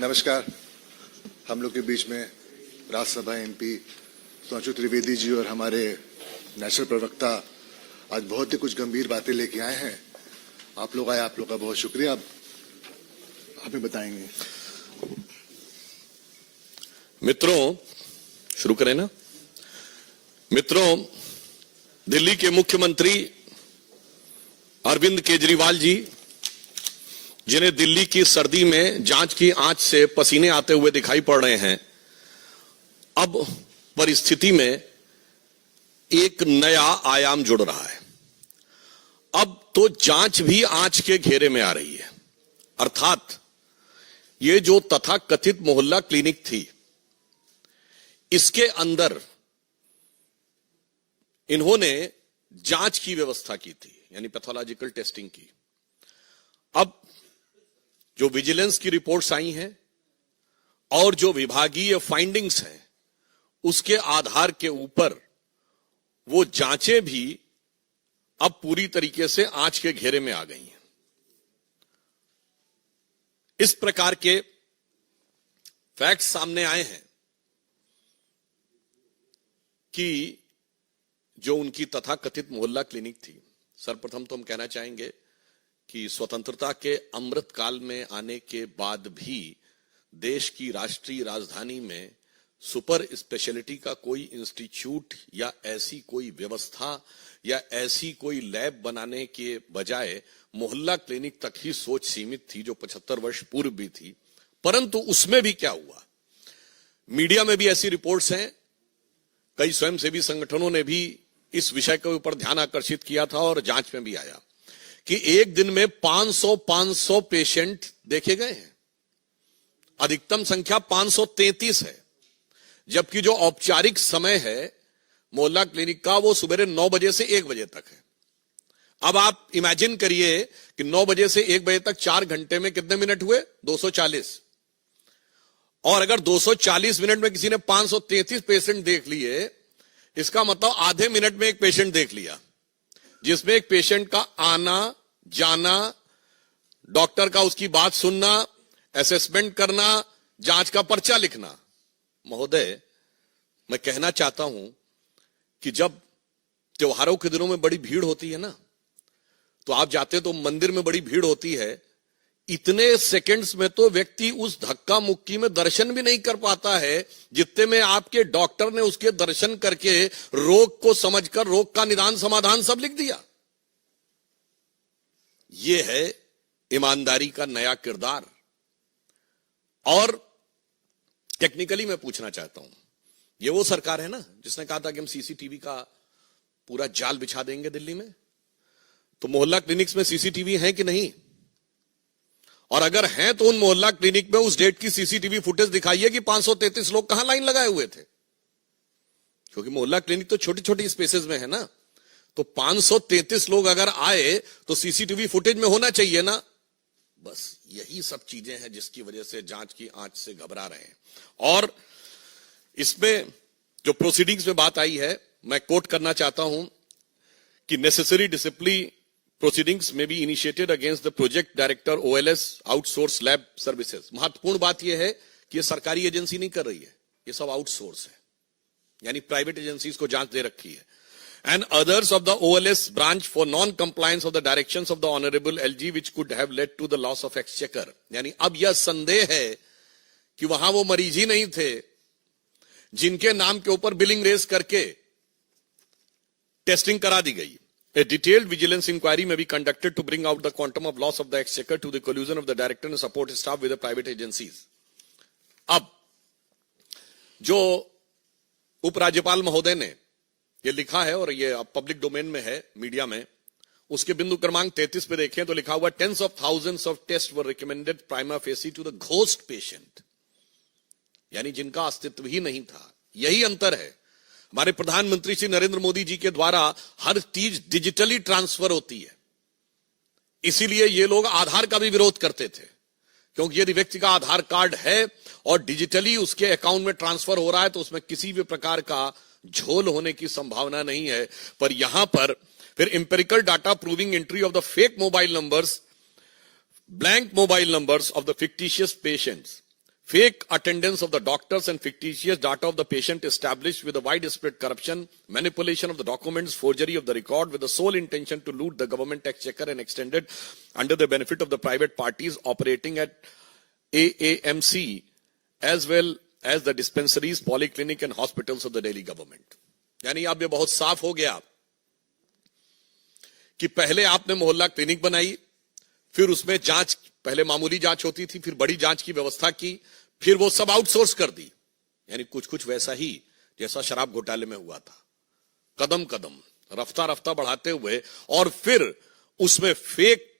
नमस्कार। हम लोग के बीच में राज्यसभा एमपी सुधांशु त्रिवेदी जी और हमारे नेशनल प्रवक्ता आज बहुत ही कुछ गंभीर बातें लेके आए हैं। आप लोग आए, आप लोग का बहुत शुक्रिया। आप हमें बताएंगे। मित्रों, शुरू करें ना। मित्रों, दिल्ली के मुख्यमंत्री अरविंद केजरीवाल जी, जिन्हें दिल्ली की सर्दी में जांच की आंच से पसीने आते हुए दिखाई पड़ रहे हैं, अब परिस्थिति में एक नया आयाम जुड़ रहा है। अब तो जांच भी आंच के घेरे में आ रही है। अर्थात ये जो तथाकथित मोहल्ला क्लिनिक थी, इसके अंदर इन्होंने जांच की व्यवस्था की थी, यानी पैथोलॉजिकल टेस्टिंग की। अब जो विजिलेंस की रिपोर्ट्स आई हैं और जो विभागीय फाइंडिंग्स हैं, उसके आधार के ऊपर वो जांचें भी अब पूरी तरीके से आंच के घेरे में आ गई हैं। इस प्रकार के फैक्ट्स सामने आए हैं कि जो उनकी तथाकथित मोहल्ला क्लिनिक थी, सर्वप्रथम तो हम कहना चाहेंगे कि स्वतंत्रता के अमृत काल में आने के बाद भी देश की राष्ट्रीय राजधानी में सुपर स्पेशलिटी का कोई इंस्टीट्यूट या ऐसी कोई व्यवस्था या ऐसी कोई लैब बनाने के बजाय मोहल्ला क्लिनिक तक ही सोच सीमित थी, जो 75 वर्ष पूर्व भी थी। परंतु उसमें भी क्या हुआ, मीडिया में भी ऐसी रिपोर्ट्स हैं, कई स्वयंसेवी संगठनों ने भी इस विषय के ऊपर ध्यान आकर्षित किया था और जांच में भी आया कि एक दिन में 500 पेशेंट देखे गए हैं। अधिकतम संख्या 533 है, जबकि जो औपचारिक समय है मोहल्ला क्लिनिक का, वो सुबह 9 बजे से 1 बजे तक है। अब आप इमेजिन करिए कि 9 बजे से 1 बजे तक 4 घंटे में कितने मिनट हुए, 240। और अगर 240 मिनट में किसी ने 533 पेशेंट देख लिए, इसका मतलब आधे मिनट में एक पेशेंट देख लिया, जिसमें एक पेशेंट का आना जाना, डॉक्टर का उसकी बात सुनना, असेसमेंट करना, जांच का पर्चा लिखना। महोदय, मैं कहना चाहता हूं कि जब त्योहारों के दिनों में बड़ी भीड़ होती है ना, तो आप जाते तो मंदिर में बड़ी भीड़ होती है, इतने सेकंड्स में तो व्यक्ति उस धक्का मुक्की में दर्शन भी नहीं कर पाता है जितने में आपके डॉक्टर ने उसके दर्शन करके रोग को समझकर रोग का निदान समाधान सब लिख दिया। यह है ईमानदारी का नया किरदार। और टेक्निकली मैं पूछना चाहता हूं, यह वो सरकार है ना जिसने कहा था कि हम सीसीटीवी का पूरा जाल बिछा देंगे दिल्ली में। तो मोहल्ला क्लिनिक्स में सीसीटीवी है कि नहीं? और अगर हैं तो उन मोहल्ला क्लिनिक में उस डेट की सीसीटीवी फुटेज दिखाइए कि 533 लोग कहां लाइन लगाए हुए थे। क्योंकि मोहल्ला क्लिनिक तो छोटी छोटी स्पेसेस में है ना, तो 533 लोग अगर आए तो सीसीटीवी फुटेज में होना चाहिए ना। बस यही सब चीजें हैं जिसकी वजह से जांच की आंच से घबरा रहे हैं। और इसमें जो प्रोसीडिंग्स में बात आई है, मैं कोट करना चाहता हूं कि necessary discipline proceedings may be initiated against the project director OLS outsource lab services। महत्वपूर्ण बात यह है कि ये सरकारी एजेंसी नहीं कर रही है, ये सब आउटसोर्स है, यानी प्राइवेट एजेंसीज को जांच दे रखी है। And others of the OLS branch for non-compliance of the directions of the Honorable LG which could have led to the loss of exchequer। यानी अब यह संदेह है कि वहां वो मरीज ही नहीं थे जिनके नाम के ऊपर बिलिंग रेस करके टेस्टिंग करा दी गई। A detailed vigilance inquiry may be conducted to bring out the quantum of loss of the exchequer to the collusion of the director and support staff with the private agencies। अब जो उपराज्यपाल महोदय ने ये लिखा है और ये अब पब्लिक डोमेन में है मीडिया में, उसके बिंदु क्रमांक 33 पे देखें तो लिखा हुआ tens of thousands of tests were recommended prima facie to the ghost patient, यानी जिनका अस्तित्व ही नहीं था। यही अंतर है। हमारे प्रधानमंत्री श्री नरेंद्र मोदी जी के द्वारा हर चीज डिजिटली ट्रांसफर होती है, इसीलिए ये लोग आधार का भी विरोध करते थे, क्योंकि यदि व्यक्ति का आधार कार्ड है और डिजिटली उसके अकाउंट में ट्रांसफर हो रहा है तो उसमें किसी भी प्रकार का झोल होने की संभावना नहीं है। पर यहां पर फिर empirical data proving entry of the fake mobile numbers, blank mobile numbers of the fictitious patients fake attendance of the doctors and fictitious data of the patient established with a widespread corruption, manipulation of the documents, forgery of the record with the sole intention to loot the government exchequer and extended under the benefit of the private parties operating at AAMC as well as the dispensaries, polyclinic and hospitals of the Delhi government. यानी अब ये बहुत साफ हो गया कि पहले आपने मोहल्ला क्लिनिक बनाई, फिर उसमें जांच, पहले मामूली जांच होती थी, फिर बड़ी जांच की व्यवस्था की, फिर वो सब आउटसोर्स कर दी। यानी कुछ कुछ वैसा ही जैसा शराब घोटाले में हुआ था, कदम कदम रफ्ता रफ्ता बढ़ाते हुए, और फिर उसमें फेक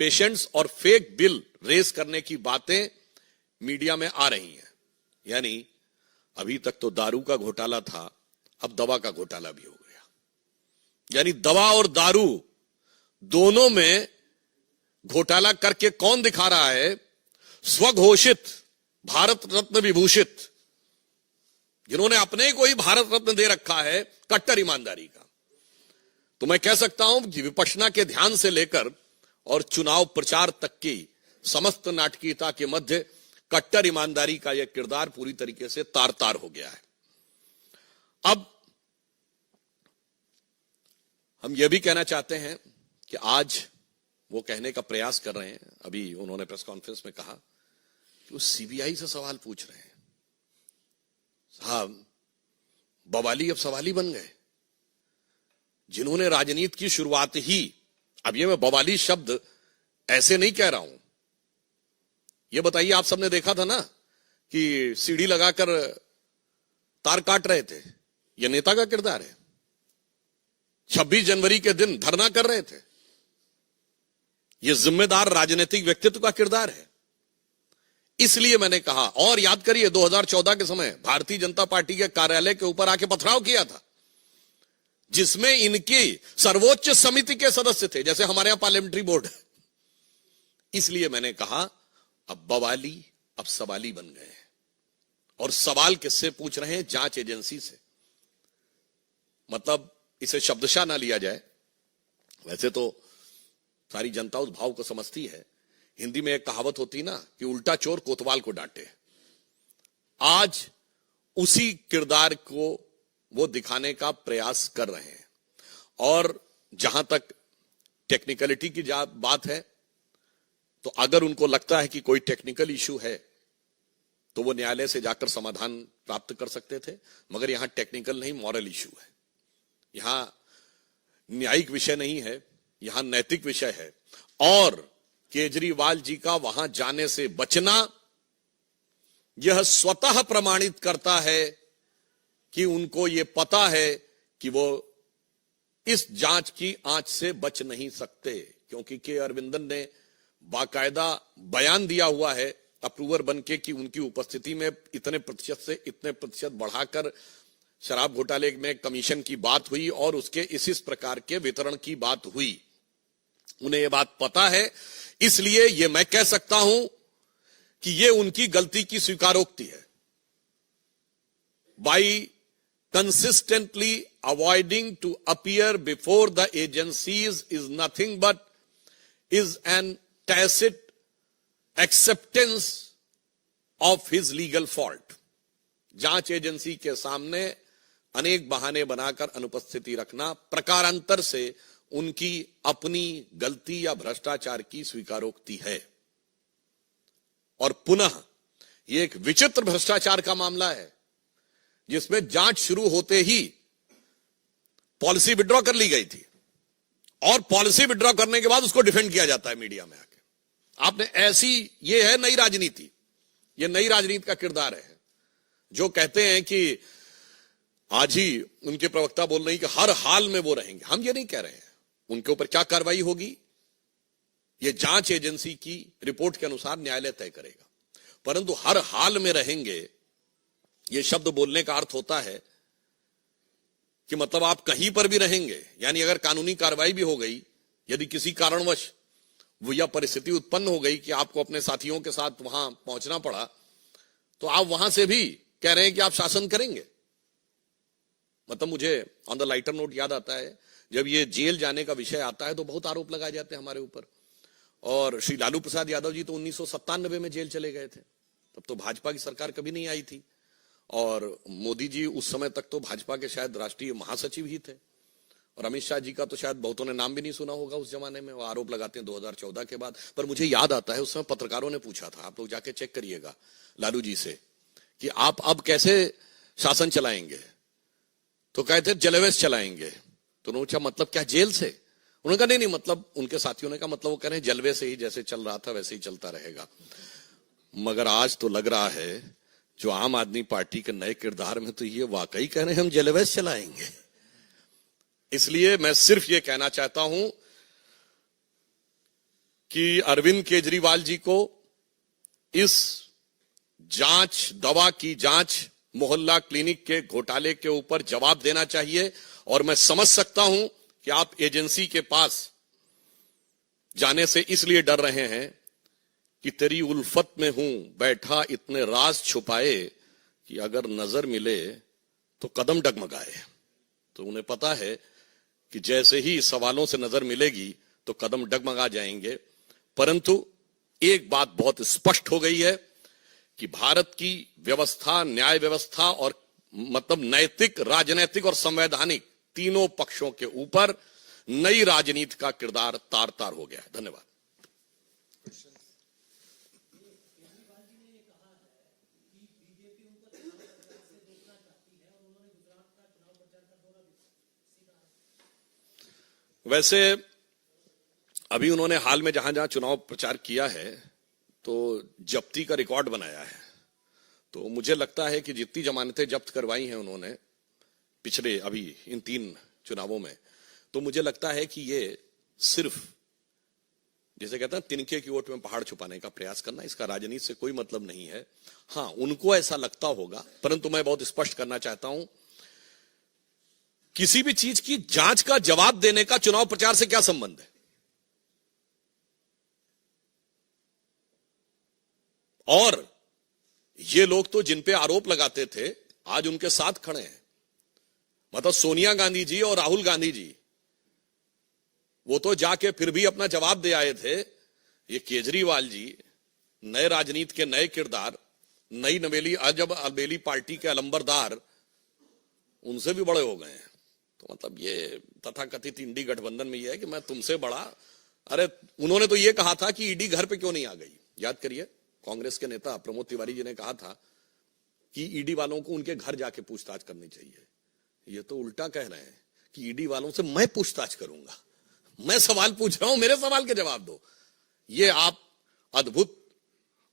पेशेंट्स और फेक बिल रेस करने की बातें मीडिया में आ रही हैं। यानी अभी तक तो दारू का घोटाला था, अब दवा का घोटाला भी हो गया। यानी दवा और दारू दोनों में घोटाला करके कौन दिखा रहा है? स्वघोषित भारत रत्न विभूषित, जिन्होंने अपने को ही भारत रत्न दे रखा है कट्टर ईमानदारी का। तो मैं कह सकता हूं कि विपक्षना के ध्यान से लेकर और चुनाव प्रचार तक की समस्त नाटकीयता के मध्य कट्टर ईमानदारी का यह किरदार पूरी तरीके से तार तार हो गया है। अब हम यह भी कहना चाहते हैं कि आज वो कहने का प्रयास कर रहे हैं, अभी उन्होंने प्रेस कॉन्फ्रेंस में कहा कि वो सीबीआई से सवाल पूछ रहे हैं। साहब, बवाली अब सवाली बन गए, जिन्होंने राजनीति की शुरुआत ही, अब ये मैं बवाली शब्द ऐसे नहीं कह रहा हूं, ये बताइए, आप सबने देखा था ना कि सीढ़ी लगाकर तार काट रहे थे, ये नेता का किरदार है। 26 जनवरी के दिन धरना कर रहे थे, यह जिम्मेदार राजनीतिक व्यक्तित्व का किरदार है। इसलिए मैंने कहा, और याद करिए 2014 के समय भारतीय जनता पार्टी के कार्यालय के ऊपर आके पथराव किया था, जिसमें इनकी सर्वोच्च समिति के सदस्य थे, जैसे हमारे यहां पार्लियामेंट्री बोर्ड है। इसलिए मैंने कहा अब बवाली अब सवाली बन गए हैं, और सवाल किससे पूछ रहे हैं? जांच एजेंसी से। मतलब इसे शब्दशः ना लिया जाए, वैसे तो सारी जनता उस भाव को समझती है। हिंदी में एक कहावत होती ना कि उल्टा चोर कोतवाल को डांटे। आज उसी किरदार को वो दिखाने का प्रयास कर रहे हैं। और जहां तक टेक्निकलिटी की बात है, तो अगर उनको लगता है कि कोई टेक्निकल इश्यू है तो वो न्यायालय से जाकर समाधान प्राप्त कर सकते थे, मगर यहां टेक्निकल नहीं, मॉरल इश्यू है। यहां न्यायिक विषय नहीं है, यहां नैतिक विषय है। और केजरीवाल जी का वहां जाने से बचना यह स्वतः प्रमाणित करता है कि उनको यह पता है कि वो इस जांच की आंच से बच नहीं सकते, क्योंकि के अरविंदन ने बाकायदा बयान दिया हुआ है अप्रूवर बनके कि उनकी उपस्थिति में इतने प्रतिशत से इतने प्रतिशत बढ़ाकर शराब घोटाले में कमीशन की बात हुई और उसके इस प्रकार के वितरण की बात हुई। उन्हें यह बात पता है, इसलिए यह मैं कह सकता हूं कि यह उनकी गलती की स्वीकारोक्ति है। By consistently avoiding to appear before the agencies is nothing but is an tacit acceptance of his legal fault. जांच एजेंसी के सामने अनेक बहाने बनाकर अनुपस्थिति रखना प्रकारांतर से उनकी अपनी गलती या भ्रष्टाचार की स्वीकारोक्ति है। और पुनः यह एक विचित्र भ्रष्टाचार का मामला है, जिसमें जांच शुरू होते ही पॉलिसी विड्रॉ कर ली गई थी, और पॉलिसी विड्रॉ करने के बाद उसको डिफेंड किया जाता है मीडिया में आके। आपने ऐसी, ये है नई राजनीति, ये नई राजनीति का किरदार है। जो कहते हैं कि आज ही उनके प्रवक्ता बोल रहे हैं कि हर हाल में वो रहेंगे, हम ये नहीं कह रहे हैं। उनके ऊपर क्या कार्रवाई होगी, ये जांच एजेंसी की रिपोर्ट के अनुसार न्यायालय तय करेगा। परंतु हर हाल में रहेंगे, ये शब्द बोलने का अर्थ होता है कि मतलब आप कहीं पर भी रहेंगे, यानी अगर कानूनी कार्रवाई भी हो गई, यदि किसी कारणवश वो यह परिस्थिति उत्पन्न हो गई कि आपको अपने साथियों के साथ वहां पहुंचना पड़ा, तो आप वहां से भी कह रहे हैं कि आप शासन करेंगे। मतलब मुझे ऑन द लाइटर नोट याद आता है, जब ये जेल जाने का विषय आता है तो बहुत आरोप लगाए जाते हैं हमारे ऊपर। और श्री लालू प्रसाद यादव जी तो 1997 में जेल चले गए थे, तो अब तो भाजपा की सरकार कभी नहीं आई थी, और मोदी जी उस समय तक तो भाजपा के शायद राष्ट्रीय महासचिव ही थे, और अमित शाह जी का तो शायद बहुतों ने नाम भी नहीं सुना होगा उस जमाने में। वो आरोप लगाते हैं 2014 के बाद। पर मुझे याद आता है उस समय पत्रकारों ने पूछा था, आप लोग जाके चेक करिएगा लालू जी से, कि आप अब कैसे शासन चलाएंगे, तो कहते जलवेज चलाएंगे। तो उन्होंने पूछा मतलब क्या जेल से? उन्होंने कहा नहीं, मतलब उनके साथियों ने कहा मतलब वो कह रहे हैं जलवे से ही, जैसे चल रहा था वैसे ही चलता रहेगा। मगर आज तो लग रहा है जो आम आदमी पार्टी के नए किरदार में, तो ये वाकई कह रहे हैं हम जलवेज चलाएंगे। इसलिए मैं सिर्फ ये कहना चाहता हूं कि अरविंद केजरीवाल जी को इस जांच, दवा की जांच, मोहल्ला क्लिनिक के घोटाले के ऊपर जवाब देना चाहिए। और मैं समझ सकता हूं कि आप एजेंसी के पास जाने से इसलिए डर रहे हैं कि तेरी उल्फत में हूं बैठा इतने राज छुपाए कि अगर नजर मिले तो कदम डगमगाए। तो उन्हें पता है कि जैसे ही सवालों से नजर मिलेगी तो कदम डगमगा जाएंगे। परंतु एक बात बहुत स्पष्ट हो गई है कि भारत की व्यवस्था, न्याय व्यवस्था और मतलब नैतिक, राजनैतिक और संवैधानिक तीनों पक्षों के ऊपर नई राजनीति का किरदार तार तार हो गया है। धन्यवाद। वैसे अभी उन्होंने हाल में जहां जहां चुनाव प्रचार किया है तो जब्ती का रिकॉर्ड बनाया है। तो मुझे लगता है कि जितनी जमानतें जब्त करवाई हैं उन्होंने पिछले अभी इन 3 चुनावों में, तो मुझे लगता है कि ये सिर्फ जैसे कहते हैं तिनके की ओट में पहाड़ छुपाने का प्रयास करना, इसका राजनीति से कोई मतलब नहीं है। हां, उनको ऐसा लगता होगा, परंतु मैं बहुत स्पष्ट करना चाहता हूं, किसी भी चीज की जांच का जवाब देने का चुनाव प्रचार से क्या संबंध है? और ये लोग तो जिन पे आरोप लगाते थे आज उनके साथ खड़े हैं। मतलब सोनिया गांधी जी और राहुल गांधी जी, वो तो जाके फिर भी अपना जवाब दे आए थे। ये केजरीवाल जी नए राजनीति के नए किरदार, नई नवेली अजब अलबेली पार्टी के अलंबरदार, उनसे भी बड़े हो गए हैं। तो मतलब ये तथाकथित इंडी गठबंधन में ये है कि मैं तुमसे बड़ा। अरे उन्होंने तो ये कहा था कि ईडी घर पे क्यों नहीं आ गई, याद करिए। कांग्रेस के नेता प्रमोद तिवारी जी ने कहा था कि ईडी वालों को उनके घर जाके पूछताछ करनी चाहिए। ये तो उल्टा कह रहे हैं कि ईडी वालों से मैं पूछताछ करूंगा। मैं सवाल पूछ रहा हूं, मेरे सवाल के जवाब दो। ये आप अद्भुत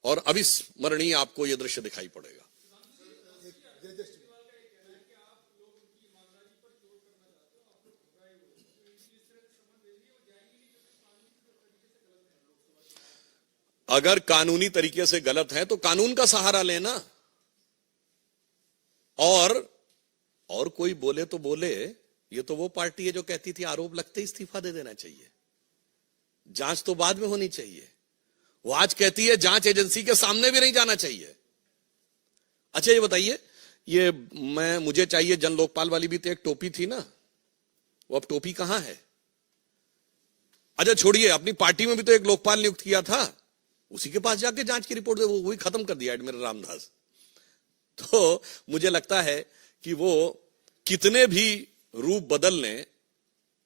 और अविस्मरणीय आपको यह दृश्य दिखाई पड़ेगा। अगर कानूनी तरीके से गलत है तो कानून का सहारा लेना। और कोई बोले तो बोले, ये तो वो पार्टी है जो कहती थी आरोप लगते ही इस्तीफा दे देना चाहिए, जांच तो बाद में होनी चाहिए। वो आज कहती है जांच एजेंसी के सामने भी नहीं जाना चाहिए। अच्छा ये बताइए, ये मुझे चाहिए जन लोकपाल वाली भी तो एक टोपी थी ना, वो अब टोपी कहां है? अच्छा छोड़िए, अपनी पार्टी में भी तो एक लोकपाल नियुक्त किया था, उसी के पास जाके जांच की रिपोर्ट दे, वो भी खत्म कर दिया एडमिरल रामदास। तो मुझे लगता है कि वो कितने भी रूप बदल लें,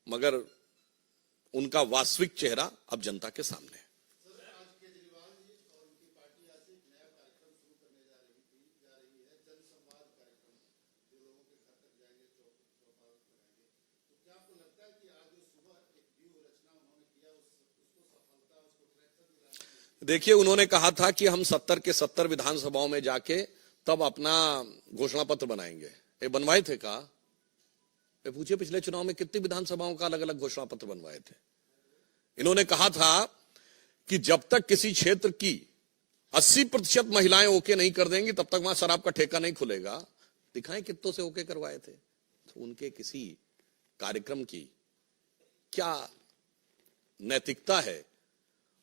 मगर उनका वास्तविक चेहरा अब जनता के सामने है। देखिए उन्होंने कहा था कि हम 70 के 70 विधानसभाओं में जाके तब अपना घोषणा पत्र बनाएंगे। ये बनवाए थे का? ये पूछिए पिछले चुनाव में कितनी विधानसभाओं का अलग अलग घोषणा पत्र बनवाए थे। इन्होंने कहा था कि जब तक किसी क्षेत्र की 80% महिलाएं ओके नहीं कर देंगी तब तक वहां शराब का ठेका नहीं खुलेगा। दिखाएं कितनों से ओके करवाए थे। तो उनके किसी कार्यक्रम की क्या नैतिकता है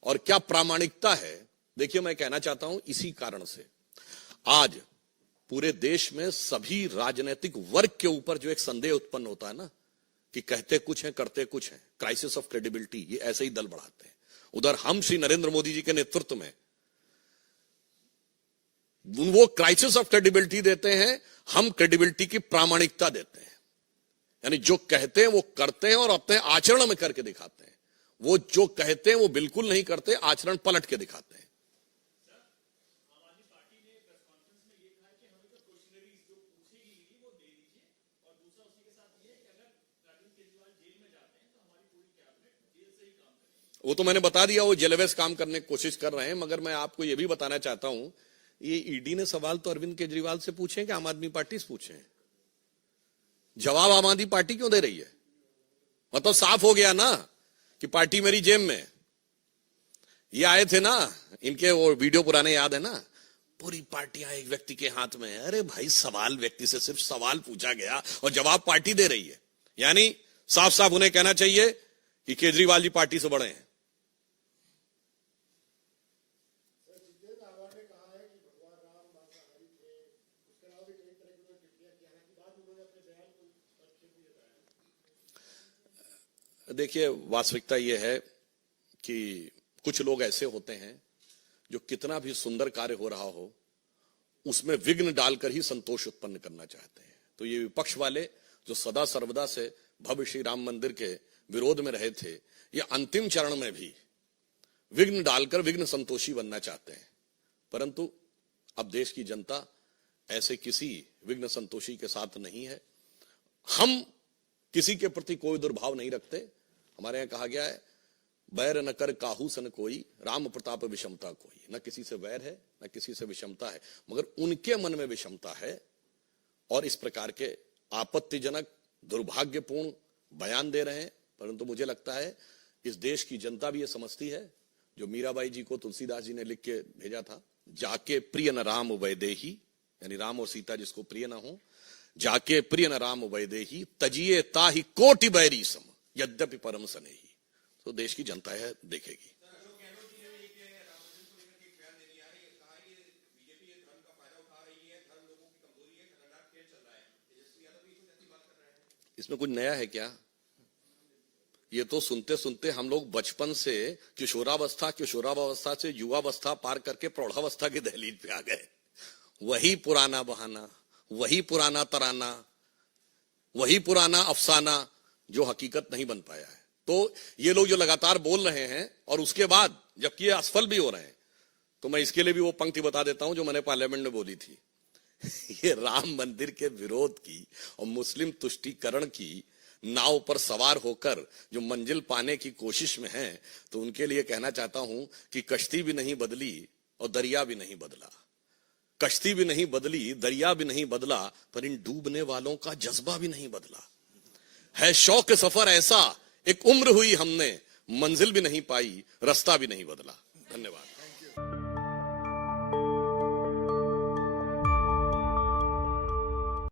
और क्या प्रामाणिकता है। देखिए मैं कहना चाहता हूं, इसी कारण से आज पूरे देश में सभी राजनीतिक वर्ग के ऊपर जो एक संदेह उत्पन्न होता है ना, कि कहते कुछ हैं करते कुछ हैं, क्राइसिस ऑफ क्रेडिबिलिटी, ये ऐसे ही दल बढ़ाते हैं। उधर हम श्री नरेंद्र मोदी जी के नेतृत्व में वो क्राइसिस ऑफ क्रेडिबिलिटी देते हैं, हम क्रेडिबिलिटी की प्रामाणिकता देते हैं। यानी जो कहते हैं वो करते हैं और अपने आचरण में करके दिखाते हैं। वो जो कहते हैं वो बिल्कुल नहीं करते, आचरण पलट के दिखाते हैं। वो तो मैंने बता दिया, वो जेलवेस काम करने की कोशिश कर रहे हैं। मगर मैं आपको ये भी बताना चाहता हूं, ये ईडी ने सवाल तो अरविंद केजरीवाल से पूछे कि आम आदमी पार्टी से पूछे? जवाब आम आदमी पार्टी क्यों दे रही है? मतलब साफ हो गया ना कि पार्टी मेरी जेब में। ये आए थे ना, इनके वो वीडियो पुराने याद है ना, पूरी पार्टियां एक व्यक्ति के हाथ में। अरे भाई, सवाल व्यक्ति से सिर्फ सवाल पूछा गया और जवाब पार्टी दे रही है। यानी साफ साफ उन्हें कहना चाहिए कि केजरीवाल जी पार्टी से बड़े हैं। देखिए, वास्तविकता यह है कि कुछ लोग ऐसे होते हैं जो कितना भी सुंदर कार्य हो रहा हो उसमें विघ्न डालकर ही संतोष उत्पन्न करना चाहते हैं। तो ये विपक्ष वाले जो सदा सर्वदा से भव्य श्री राम मंदिर के विरोध में रहे थे, ये अंतिम चरण में भी विघ्न डालकर विघ्न संतोषी बनना चाहते हैं। परंतु अब देश की जनता ऐसे किसी विघ्न संतोषी के साथ नहीं है। हम किसी के प्रति कोई दुर्भाव नहीं रखते। हमारे यहां कहा गया है, बैर न कर काहू सन कोई, राम प्रताप विषमता कोई। न किसी से वैर है, न किसी से विषमता है, मगर उनके मन में विषमता है और इस प्रकार के आपत्तिजनक दुर्भाग्यपूर्ण बयान दे रहे हैं। परंतु मुझे लगता है इस देश की जनता भी ये समझती है, जो मीराबाई जी को तुलसीदास जी ने लिख के भेजा था, जाके प्रिय न राम वैदेही, यानी राम और सीता जिसको प्रिय न हो, जाके प्रिय न राम वैदेही, तजिए ताहि कोटि बैरी सम, यद्यपि परम सनेही। तो देश की जनता है, देखेगी। इसमें कुछ नया है क्या? ये तो सुनते सुनते हम लोग बचपन से किशोरावस्था से युवावस्था पार करके प्रौढ़ावस्था की दहलीज पे आ गए। वही पुराना बहाना, वही पुराना तराना, वही पुराना अफसाना जो हकीकत नहीं बन पाया है। तो ये लोग जो लगातार बोल रहे हैं और उसके बाद जबकि ये असफल भी हो रहे हैं, तो मैं इसके लिए भी वो पंक्ति बता देता हूं जो मैंने पार्लियामेंट में बोली थी। ये राम मंदिर के विरोध की और मुस्लिम तुष्टीकरण की नाव पर सवार होकर जो मंजिल पाने की कोशिश में हैं, तो उनके लिए कहना चाहता हूं कि कश्ती भी नहीं बदली और दरिया भी नहीं बदला। कश्ती भी नहीं बदली, दरिया भी नहीं बदला, पर इन डूबने वालों का जज्बा भी नहीं बदला है। शौक सफर ऐसा, एक उम्र हुई हमने, मंजिल भी नहीं पाई, रास्ता भी नहीं बदला। धन्यवाद।